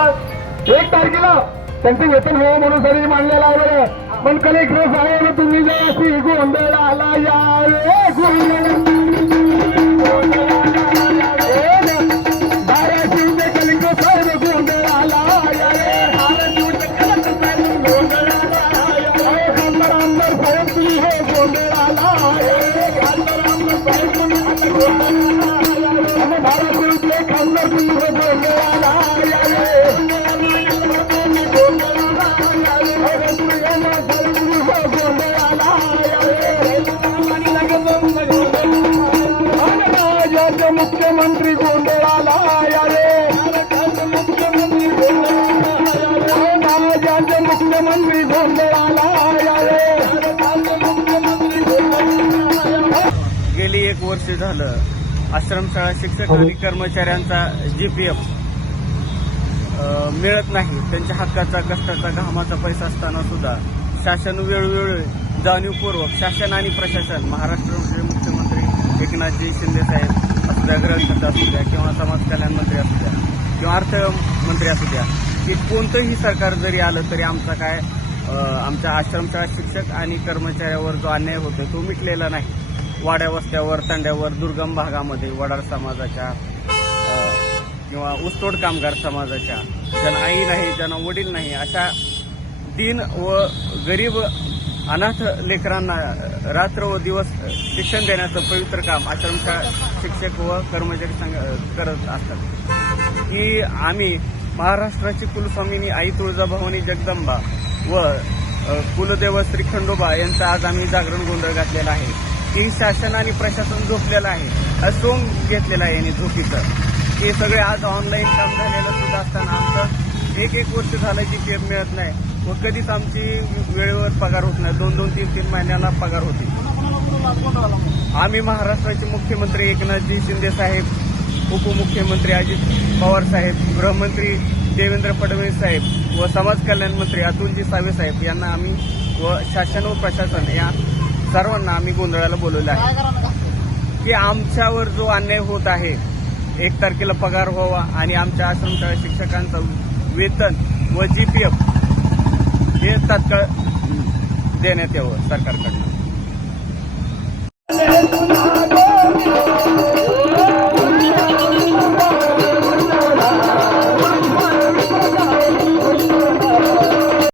एक तारखेला त्यांचं वेतन हवं म्हणून सगळी मांडलेला आहे पण कलेक्टर साहेब तुम्ही जर अशी आला या मुख्यमंत्री मुख्यमंत्री मुख्यमंत्री गेली एक वर्ष झालं आश्रमशाळा शिक्षक हो. आणि कर्मचाऱ्यांचा जीपीएफ मिळत नाही त्यांच्या हक्काचा कष्टाचा घामाचा पैसा असताना सुद्धा शासन वेळोवेळी जाणीवपूर्वक शासन आणि प्रशासन महाराष्ट्र मुख्यमंत्री एकनाथजी शिंदे साहेब असू द्या असू द्या किंवा समाज कल्याण मंत्री असू द्या किंवा अर्थमंत्री असू द्या की कोणतंही सरकार जरी आलं तरी आमचा काय आमच्या आश्रमशाळा शिक्षक आणि कर्मचाऱ्यावर जो अन्याय होतो तो मिटलेला नाही वाड्या वस्त्यावर तांड्यावर दुर्गम भागामध्ये वडार समाजाच्या किंवा उस्तोड कामगार समाजाच्या ज्यांना आई नाही ज्यांना वडील नाही अशा दिन व गरीब अनाथ लेकरांना रात्र व दिवस शिक्षण देण्याचं पवित्र काम आश्रमशाळा शिक्षक व कर्मचारी करत असतात की आम्ही महाराष्ट्राची कुलस्वामिनी आई तुळजाभवानी जगदंबा व कुलदेव श्री खंडोबा यांचा आज आम्ही जागरण गोंधळ घातलेला आहे की शासन आणि प्रशासन झोपलेलं आहे असं घेतलेला आहे यांनी झोपीचं हे सगळे आज ऑनलाईन काम झालेलं सुद्धा असताना आमचं एक एक वर्ष झालं की मिळत नाही व कधीच आमची वेळेवर पगार होत नाही दोन दोन तीन तीन महिन्याला पगार होती आम्ही महाराष्ट्राचे मुख्यमंत्री एकनाथजी शिंदे साहेब उपमुख्यमंत्री अजित पवार साहेब गृहमंत्री देवेंद्र फडणवीस साहेब व समाज कल्याण मंत्री अतुलजी सावे साहेब यांना आम्ही व शासन व प्रशासन या सर्वांना आम्ही गोंधळाला बोलवलं आहे की आमच्यावर जो अन्याय होत आहे एक तारखेला पगार व्हावा आणि आमच्या आश्रमशाळा शिक्षकांचं वेतन व जीपीएफ हे तात्काळ देण्यात यावं सरकारकडनं